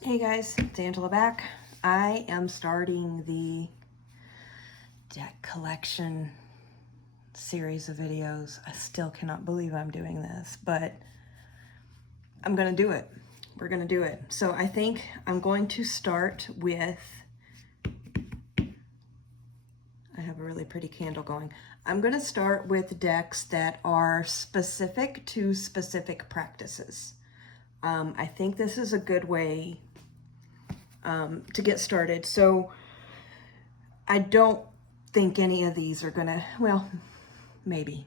Hey guys, it's Angela back. I am starting the deck collection series of videos. I still cannot believe I'm doing this, but I'm gonna do it. We're gonna do it. So I think I'm going to start with, I have a really pretty candle going. I'm gonna start with decks that are specific to specific practices. I think this is a good way to get started. So I don't think any of these are gonna, well, maybe.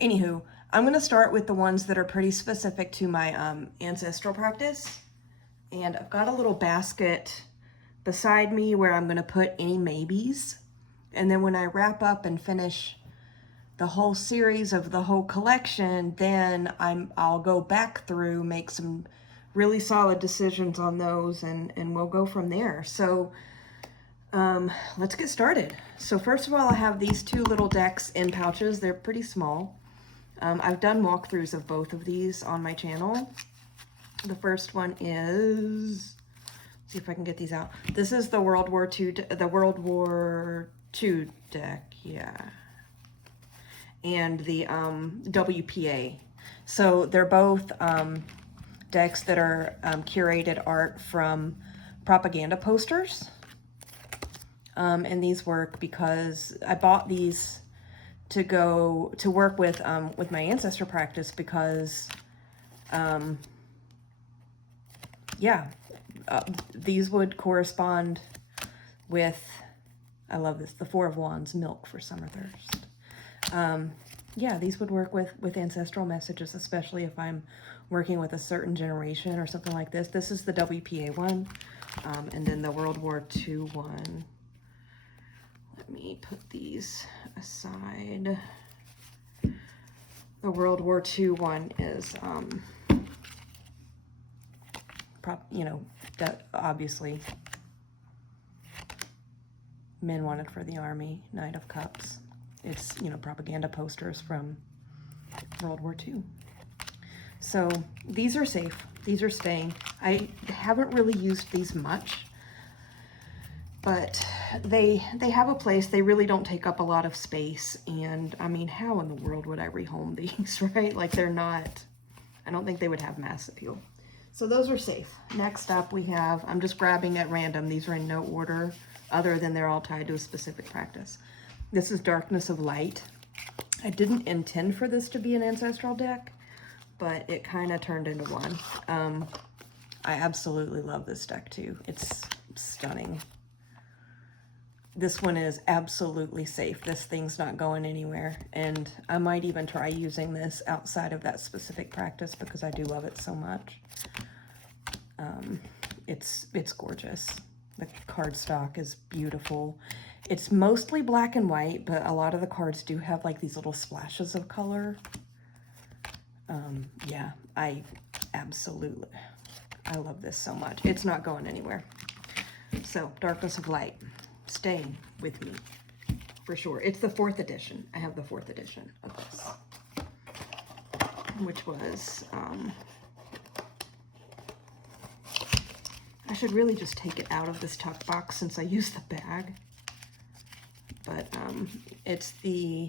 Anywho, I'm gonna start with the ones that are pretty specific to my ancestral practice. And I've got a little basket beside me where I'm gonna put any maybes. And then when I wrap up and finish the whole series of the whole collection, then I'll go back through, make some really solid decisions on those, and we'll go from there. So let's get started. So first of all, I have these two little decks in pouches. They're pretty small. I've done walkthroughs of both of these on my channel. The first one is, see if I can get these out. This is the World War II deck, yeah. And the WPA. So they're both decks that are curated art from propaganda posters. And these work because I bought these to go to work with my ancestor practice because, these would correspond with, I love this, the Four of Wands, milk for summer thirst. Yeah, these would work with ancestral messages, especially if I'm working with a certain generation or something like this. This is the WPA one, and then the World War II one. Let me put these aside. The World War II one is, that obviously men wanted for the army, Knight of Cups. It's, propaganda posters from World War II. So these are safe. These are staying. I haven't really used these much, but they have a place. They really don't take up a lot of space. And I mean, how in the world would I rehome these, right? Like they're not, I don't think they would have mass appeal. So those are safe. Next up we have, I'm just grabbing at random. These are in no order other than they're all tied to a specific practice. This is Darkness of Light. I didn't intend for this to be an ancestral deck, but it kind of turned into one. I absolutely love this deck too. It's stunning. This one is absolutely safe. This thing's not going anywhere. And I might even try using this outside of that specific practice because I do love it so much. It's gorgeous. The cardstock is beautiful. It's mostly black and white, but a lot of the cards do have like these little splashes of color. Yeah, I love this so much. It's not going anywhere. So, Darkness of Light, staying with me for sure. It's the 4th edition. I have the 4th edition of this, which was, I should really just take it out of this tuck box since I use the bag. But it's the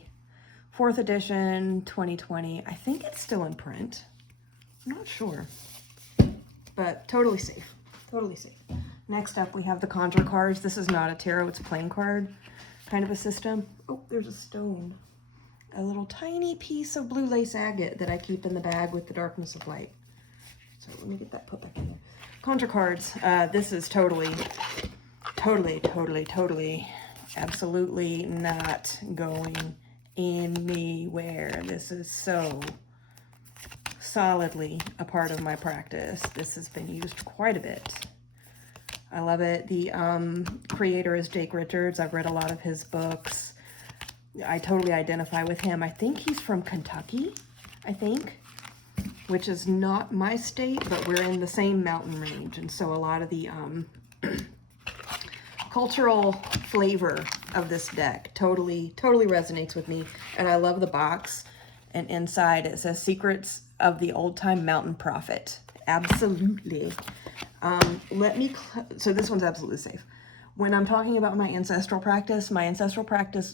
4th edition, 2020. I think it's still in print. I'm not sure. But totally safe. Totally safe. Next up, we have the Contra Cards. This is not a tarot. It's a playing card kind of a system. Oh, there's a stone. A little tiny piece of blue lace agate that I keep in the bag with the Darkness of Light. So let me get that put back in there. Contra Cards. This is totally, absolutely not going anywhere. This is so solidly a part of my practice. This has been used quite a bit. I love it. The creator is Jake Richards. I've read a lot of his books. I totally identify with him. I think he's from Kentucky, which is not my state, but we're in the same mountain range. And so a lot of the cultural flavor of this deck totally resonates with me. And I love the box. And inside it says Secrets of the Old Time Mountain Prophet. Absolutely. So this one's absolutely safe. When I'm talking about my ancestral practice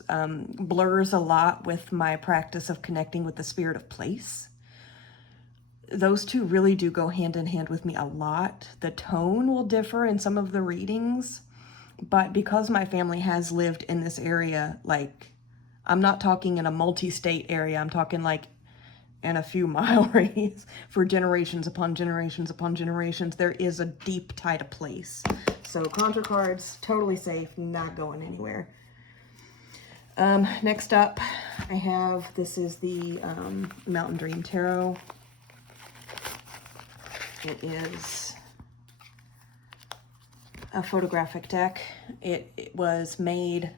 blurs a lot with my practice of connecting with the spirit of place. Those two really do go hand in hand with me a lot. The tone will differ in some of the readings, but because my family has lived in this area, like, I'm not talking in a multi-state area, I'm talking like in a few mile radius for generations upon generations upon generations, there is a deep tie to place. So Contra Cards, totally safe, not going anywhere. Next up, I have, this is the Mountain Dream Tarot. It is a photographic deck. It was made,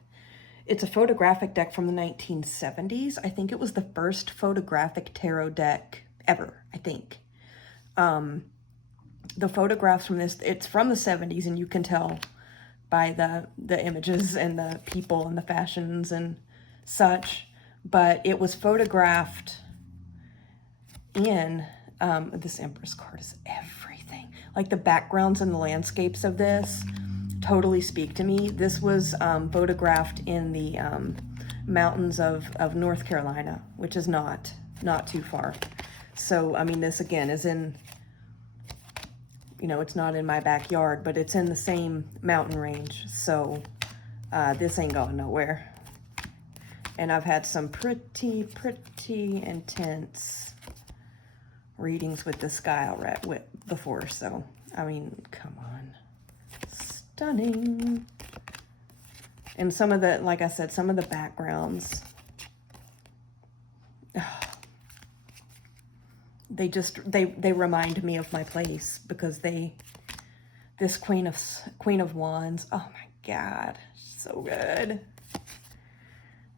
it's a photographic deck from the 1970s. I think it was the first photographic tarot deck ever, I think. The photographs from this, it's from the 70s, and you can tell by the images and the people and the fashions and such, but it was photographed in, this Empress card is everything. Like the backgrounds and the landscapes of this totally speak to me. This was photographed in the mountains of North Carolina, which is not too far. So, I mean, this again is in, you know, it's not in my backyard, but it's in the same mountain range. So this ain't going nowhere. And I've had some pretty intense readings with this guy before. So, I mean, come on. Stunning. And some of the, like I said, some of the backgrounds, they just, they remind me of my place, because this Queen of Wands, oh my God, so good.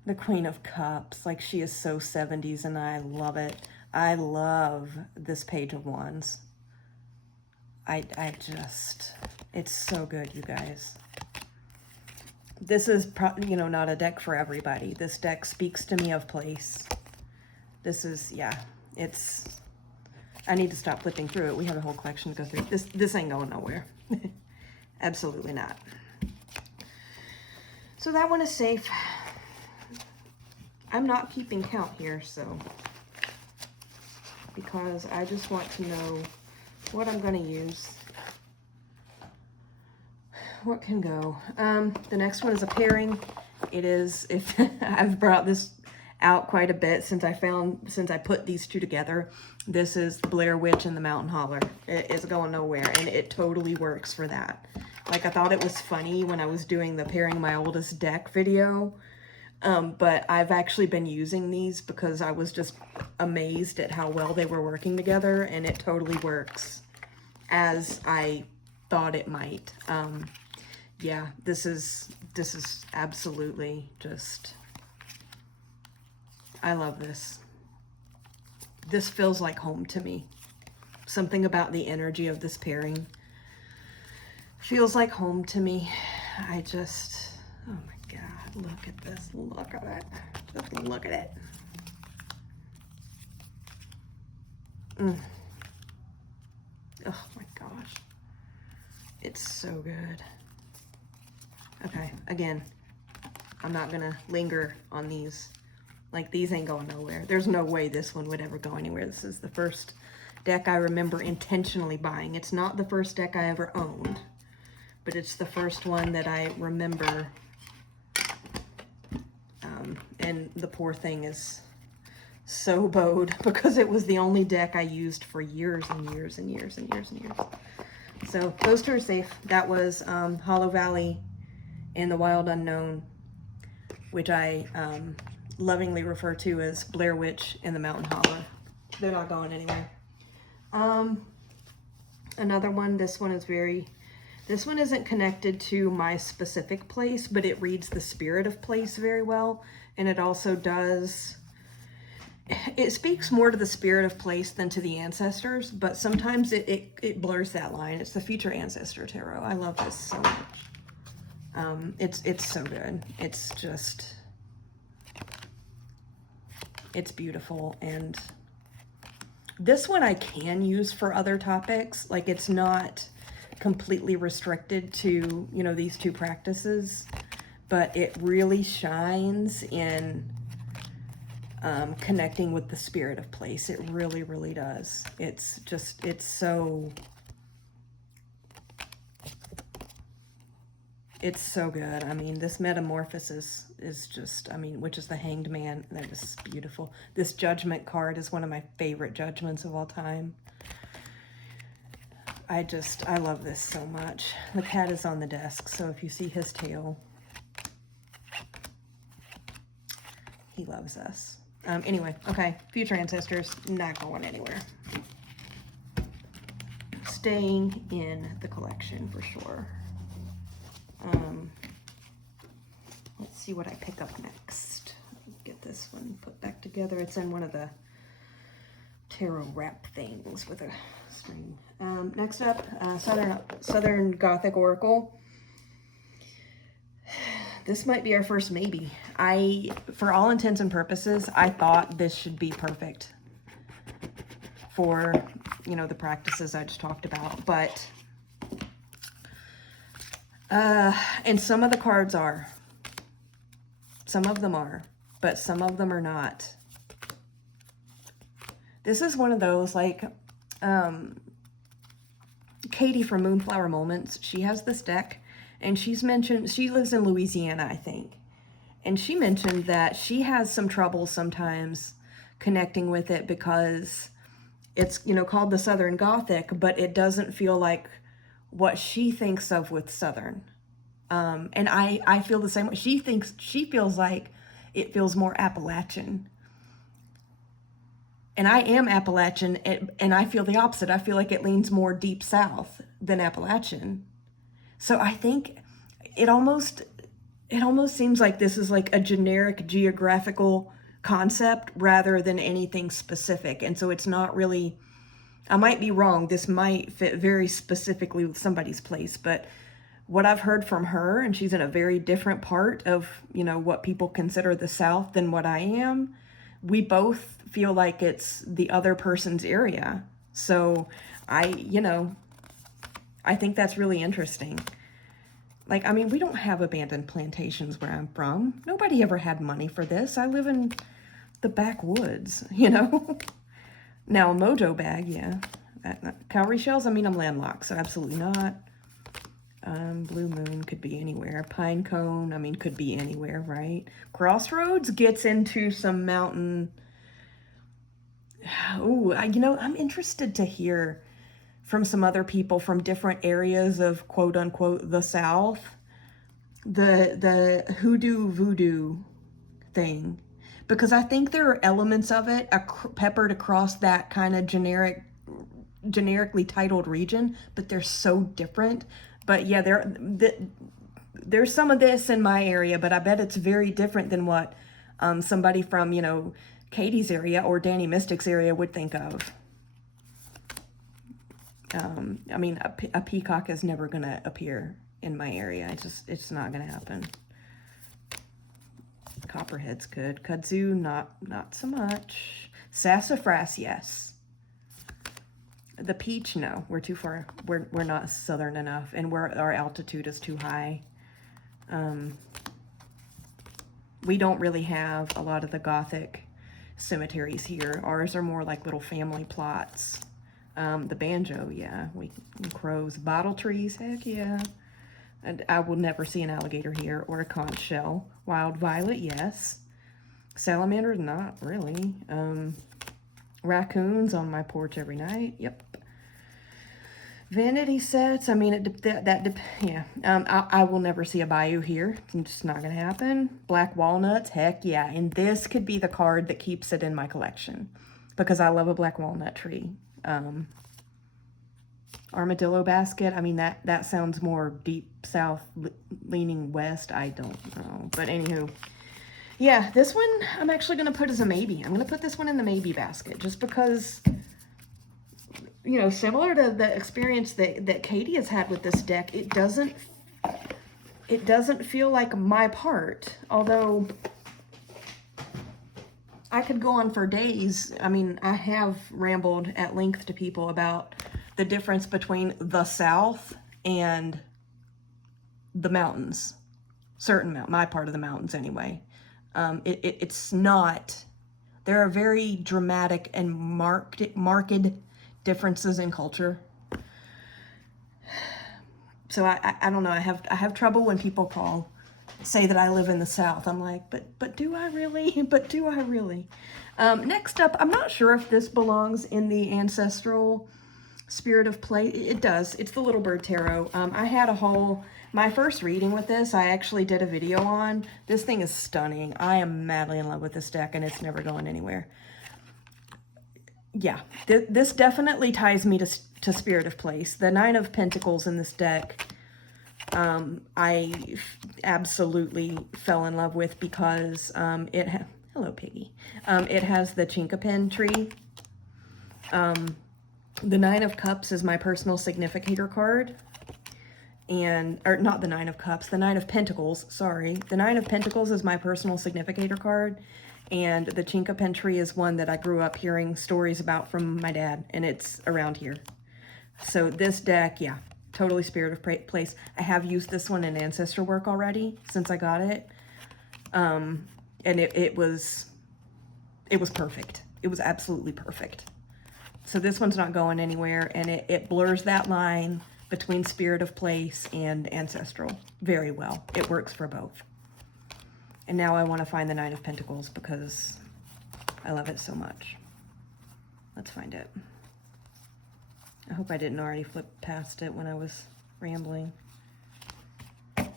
The Queen of Cups, like, she is so 70s, and I love it. I love this Page of Wands. I just, it's so good, you guys. This is, you know, not a deck for everybody. This deck speaks to me of place. This is, yeah, it's, I need to stop flipping through it. We have a whole collection to go through. This ain't going nowhere. Absolutely not. So that one is safe. I'm not keeping count here, so, because I just want to know what I'm going to use. What can go? The next one is a pairing. It is, if I've brought this out quite a bit since I put these two together. This is Blair Witch and the Mountain Holler. It is going nowhere, and it totally works for that. Like, I thought it was funny when I was doing the pairing my oldest deck video, but I've actually been using these because I was just amazed at how well they were working together, and it totally works as I thought it might. Yeah, this is absolutely just, I love this. This feels like home to me. Something about the energy of this pairing feels like home to me. I just, oh my God, look at this, look at it, just look at it. Oh my gosh, it's so good. Okay, again, I'm not gonna linger on these. Like, these ain't going nowhere. There's no way this one would ever go anywhere. This is the first deck I remember intentionally buying. It's not the first deck I ever owned, but it's the first one that I remember. And the poor thing is so bowed because it was the only deck I used for years and years and years and years and years. So those two are safe. That was Hollow Valley and the Wild Unknown, which I lovingly refer to as Blair Witch and the Mountain Holler. They're not going anywhere. Another one, this one isn't connected to my specific place, but it reads the spirit of place very well. And it also does, it speaks more to the spirit of place than to the ancestors, but sometimes it blurs that line. It's the Future Ancestor Tarot. I love this so much. It's so good. It's just, it's beautiful. And this one I can use for other topics. Like, it's not completely restricted to, you know, these two practices, but it really shines in connecting with the spirit of place. It really, really does. It's just, it's so good. I mean, this metamorphosis is just, I mean, which is the Hanged Man. That is beautiful. This Judgment card is one of my favorite judgments of all time. I love this so much. The cat is on the desk, so if you see his tail, he loves us. Anyway, okay, future ancestors, not going anywhere. Staying in the collection for sure. Let's see what I pick up next. Get this one put back together. It's in one of the tarot wrap things with a string. Next up, Southern Gothic Oracle. This might be our first maybe. For all intents and purposes, I thought this should be perfect for, you know, the practices I just talked about, but and some of the cards are. Some of them are, but some of them are not. This is one of those, like, Katie from Moonflower Moments, she has this deck, and she's mentioned, she lives in Louisiana, I think, and she mentioned that she has some trouble sometimes connecting with it because it's, you know, called the Southern Gothic, but it doesn't feel like what she thinks of with Southern. And I feel the same way. She feels like it feels more Appalachian. And I am Appalachian, and I feel the opposite. I feel like it leans more deep south than Appalachian. So I think it almost seems like this is like a generic geographical concept rather than anything specific. And so it's not really, I might be wrong. This might fit very specifically with somebody's place, but what I've heard from her, and she's in a very different part of, you know, what people consider the South than what I am, we both feel like it's the other person's area. So I think that's really interesting. Like, I mean, we don't have abandoned plantations where I'm from. Nobody ever had money for this. I live in the backwoods, you know? Now, a mojo bag, yeah. Cowrie shells, I mean, I'm landlocked, so absolutely not. Blue moon could be anywhere. Pine cone, I mean, could be anywhere, right? Crossroads gets into some mountain. Ooh, you know, I'm interested to hear from some other people from different areas of quote unquote the South, the hoodoo voodoo thing, because I think there are elements of it peppered across that kind of generically titled region, but they're so different. But yeah, there's some of this in my area, but I bet it's very different than what somebody from, you know, Katie's area or Danny Mystic's area would think of. I mean, a peacock is never going to appear in my area. It's not going to happen. Copperheads could. Kudzu, not so much. Sassafras, yes. The peach, no. We're too far. We're not southern enough, and our altitude is too high. We don't really have a lot of the Gothic cemeteries here. Ours are more like little family plots. The banjo, yeah. Crows. Bottle trees, heck yeah. And I will never see an alligator here, or a conch shell. Wild violet, yes. Salamanders, not really. Raccoons on my porch every night, yep. Vanity sets, I mean, yeah. I will never see a bayou here. It's just not going to happen. Black walnuts, heck yeah. And this could be the card that keeps it in my collection, because I love a black walnut tree. Armadillo basket, I mean, that sounds more deep south leaning west. I don't know. But anywho, yeah, this one I'm actually going to put as a maybe. I'm going to put this one in the maybe basket just because, you know, similar to the experience that Katie has had with this deck, it doesn't feel like my part. Although I could go on for days. I mean, I have rambled at length to people about the difference between the South and the mountains, my part of the mountains anyway. It's not, there are very dramatic and marked differences in culture. So I don't know, I have trouble when people say that I live in the South. I'm like, but do I really? But do I really? Next up, I'm not sure if this belongs in the ancestral spirit of play. It does. It's the Little Bird Tarot. I had my first reading with this, I actually did a video on. This thing is stunning. I am madly in love with this deck, and it's never going anywhere. Yeah, this definitely ties me to Spirit of Place. The Nine of Pentacles in this deck, I absolutely fell in love with because hello, Piggy. It has the Chinkapin tree. The Nine of Cups is my personal significator card. Or not the Nine of Cups, the Nine of Pentacles, sorry. The Nine of Pentacles is my personal significator card. And the Chinkapin tree is one that I grew up hearing stories about from my dad, and it's around here. So this deck, yeah, totally Spirit of Place. I have used this one in Ancestor work already since I got it. And it was perfect. It was absolutely perfect. So this one's not going anywhere, and it blurs that line between Spirit of Place and Ancestral very well. It works for both. And now I want to find the Nine of Pentacles because I love it so much. Let's find it. I hope I didn't already flip past it when I was rambling. I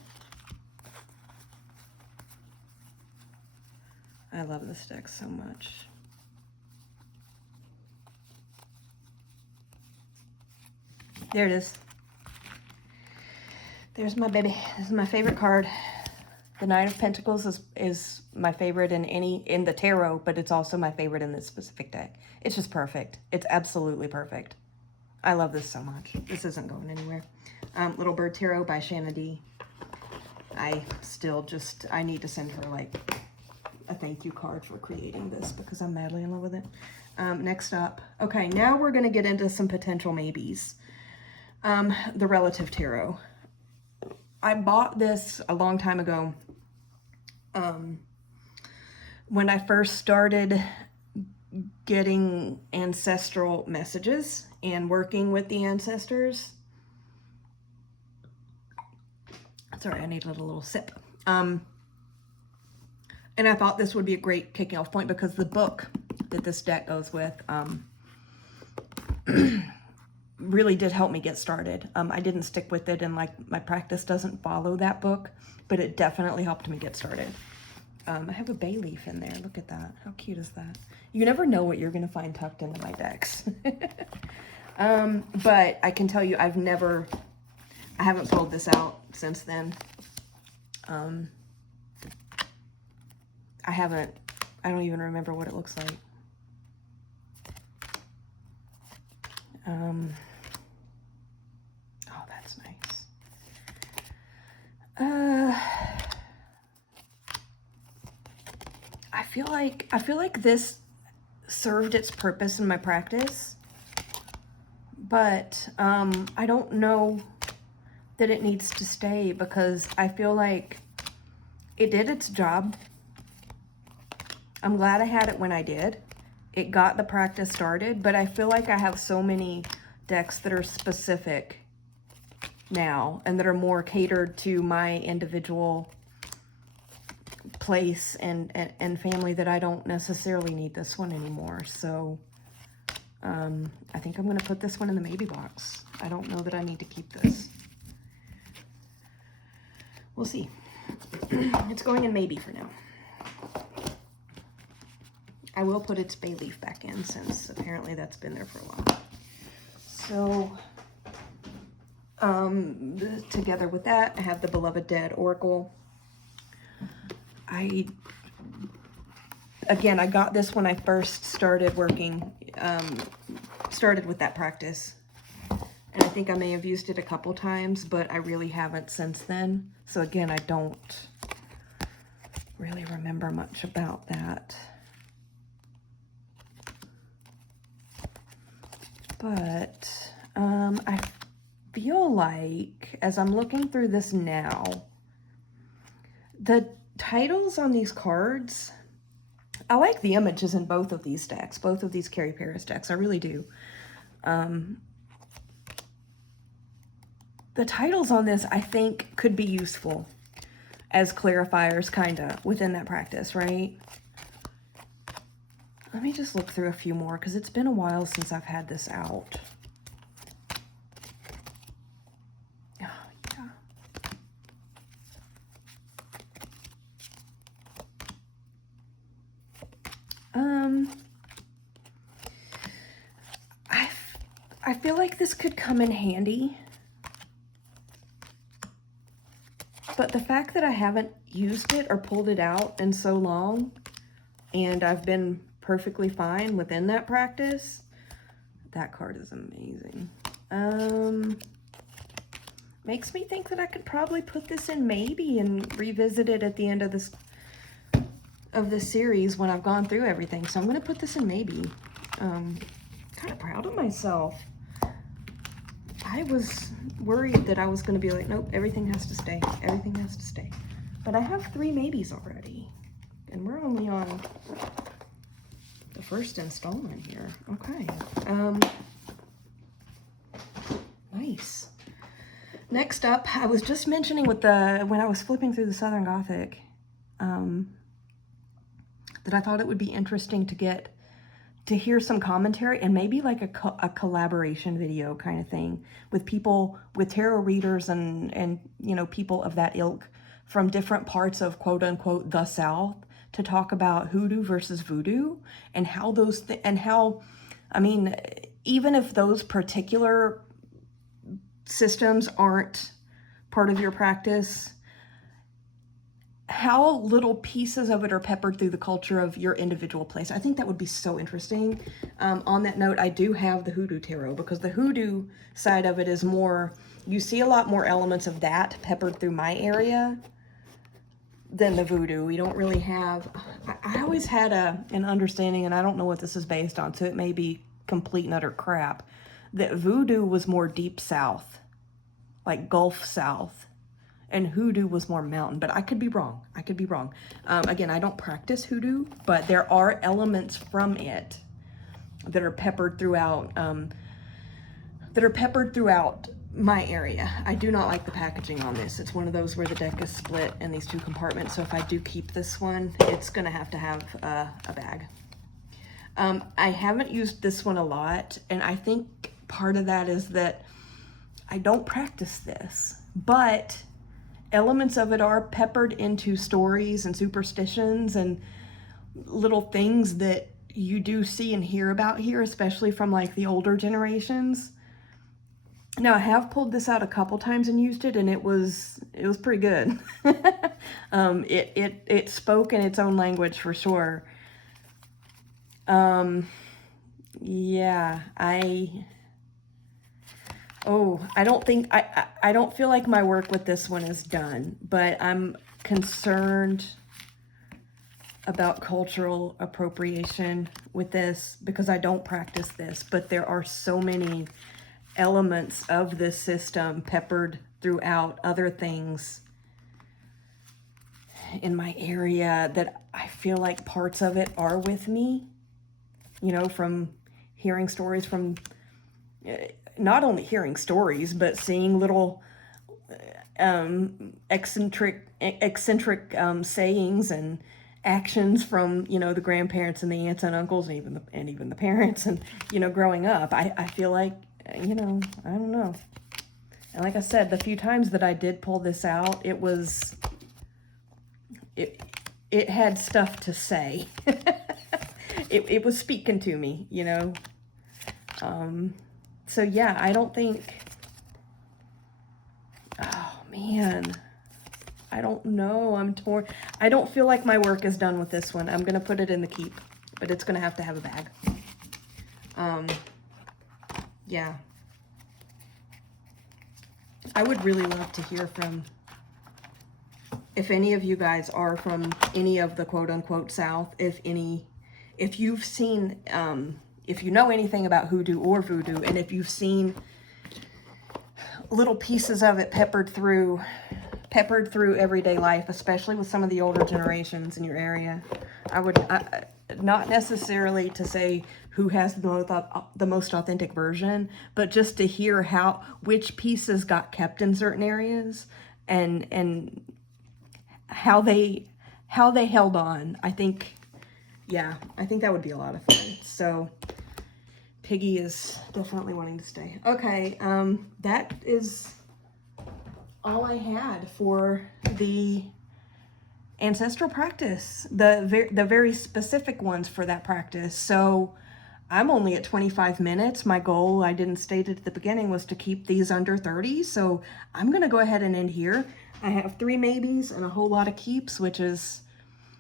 love this deck so much. There it is. There's my baby. This is my favorite card. The Nine of Pentacles is my favorite in the tarot, but it's also my favorite in this specific deck. It's just perfect. It's absolutely perfect. I love this so much. This isn't going anywhere. Little Bird Tarot by Shanna D. I need to send her like a thank you card for creating this because I'm madly in love with it. Next up. Okay, now we're going to get into some potential maybes. The Relative Tarot. I bought this a long time ago. When I first started getting ancestral messages and working with the ancestors. Sorry, I need a little sip. And I thought this would be a great kicking off point because the book that this deck goes with really did help me get started. I didn't stick with it, and like my practice doesn't follow that book, but it definitely helped me get started. I have a bay leaf in there. Look at that. How cute is that? You never know what you're going to find tucked into my decks. But I can tell you I haven't pulled this out since then. I don't even remember what it looks like. Oh, that's nice. I feel like this served its purpose in my practice, but I don't know that it needs to stay because I feel like it did its job. I'm glad I had it when I did. It got the practice started, but I feel like I have so many decks that are specific now and that are more catered to my individual place and family that I don't necessarily need this one anymore. So I think I'm going to put this one in the maybe box. I don't know that I need to keep this. We'll see. It's going in maybe for now. I will put its bay leaf back in since apparently that's been there for a while. So, together with that, I have the Beloved Dead Oracle. I got this when I first started working, started with that practice. And I think I may have used it a couple times, but I really haven't since then. So again, I don't really remember much about that. But I feel like, as I'm looking through this now, the titles on these cards, I like the images in both of these decks, both of these Carrie Paris decks. I really do. The titles on this, I think, could be useful as clarifiers, kind of, within that practice, right? Let me just look through a few more, because it's been a while since I've had this out. Oh, yeah. I feel like this could come in handy. But the fact that I haven't used it or pulled it out in so long, and I've been perfectly fine within that practice, that card is amazing. Makes me think that I could probably put this in maybe and revisit it at the end of this series when I've gone through everything. So I'm going to put this in maybe. Kind of proud of myself. I was worried that I was going to be like, nope, everything has to stay. Everything has to stay. But I have 3 maybes already. And we're only on the first installment here. Okay. Nice. Next up, I was just mentioning when I was flipping through the Southern Gothic, that I thought it would be interesting to hear some commentary and maybe like a collaboration video kind of thing with people, with tarot readers and you know, people of that ilk from different parts of quote unquote the South, to talk about hoodoo versus voodoo and how I mean, even if those particular systems aren't part of your practice, how little pieces of it are peppered through the culture of your individual place. I think that would be so interesting. On that note, I do have the Hoodoo Tarot, because the hoodoo side of it is more, you see a lot more elements of that peppered through my area than the voodoo. We don't really have, I always had an understanding, and I don't know what this is based on, so it may be complete and utter crap, that voodoo was more deep south, like Gulf South, and hoodoo was more mountain, but I could be wrong. I could be wrong. Again, I don't practice hoodoo, but there are elements from it that are peppered throughout, my area. I do not like the packaging on this. It's one of those where the deck is split in these 2 compartments, so if I do keep this one, it's gonna have to have a bag. I haven't used this one a lot, and I think part of that is that I don't practice this, but elements of it are peppered into stories and superstitions and little things that you do see and hear about here, especially from like the older generations. Now, I have pulled this out a couple times and used it, and it was pretty good. It spoke in its own language for sure. Yeah, I don't feel like my work with this one is done, but I'm concerned about cultural appropriation with this, because I don't practice this, but there are so many elements of this system peppered throughout other things in my area that I feel like parts of it are with me, you know, from hearing stories, from not only hearing stories, but seeing little eccentric sayings and actions from, you know, the grandparents and the aunts and uncles, and even the parents, and, you know, growing up. I feel like, you know, I don't know. And like I said, the few times that I did pull this out, it had stuff to say. It was speaking to me, you know. So yeah, I don't think, oh man, I don't know, I'm torn. I don't feel like my work is done with this one. I'm gonna put it in the keep, but it's gonna have to have a bag. Yeah. I would really love to hear from, if any of you guys are from any of the quote-unquote South, if you've seen, if you know anything about hoodoo or voodoo, and if you've seen little pieces of it peppered through everyday life, especially with some of the older generations in your area. I would, not necessarily to say who has the most authentic version, but just to hear which pieces got kept in certain areas and how they held on. I think that would be a lot of fun. So Piggy is definitely wanting to stay. Okay, that is all I had for the ancestral practice, the very specific ones for that practice. So I'm only at 25 minutes. My goal, I didn't state it at the beginning, was to keep these under 30. So I'm going to go ahead and end here. I have 3 maybes and a whole lot of keeps, which is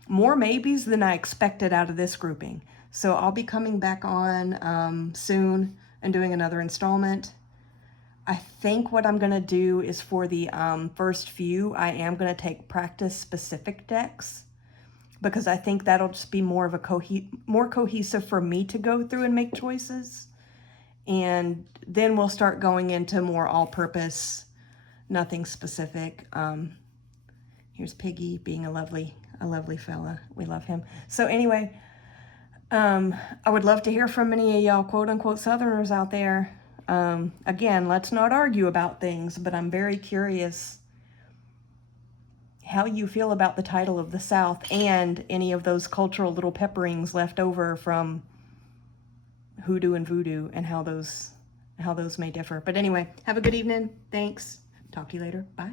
more maybes than I expected out of this grouping. So I'll be coming back on soon and doing another installment. I think what I'm going to do is for the first few, I am going to take practice-specific decks, because I think that'll just be more of a more cohesive for me to go through and make choices. And then we'll start going into more all-purpose, nothing specific. Here's Piggy being a lovely fella. We love him. So anyway, I would love to hear from any of y'all quote-unquote Southerners out there. Again, let's not argue about things, but I'm very curious how you feel about the title of the South and any of those cultural little pepperings left over from hoodoo and voodoo, and how those may differ. But anyway, have a good evening. Thanks. Talk to you later. Bye.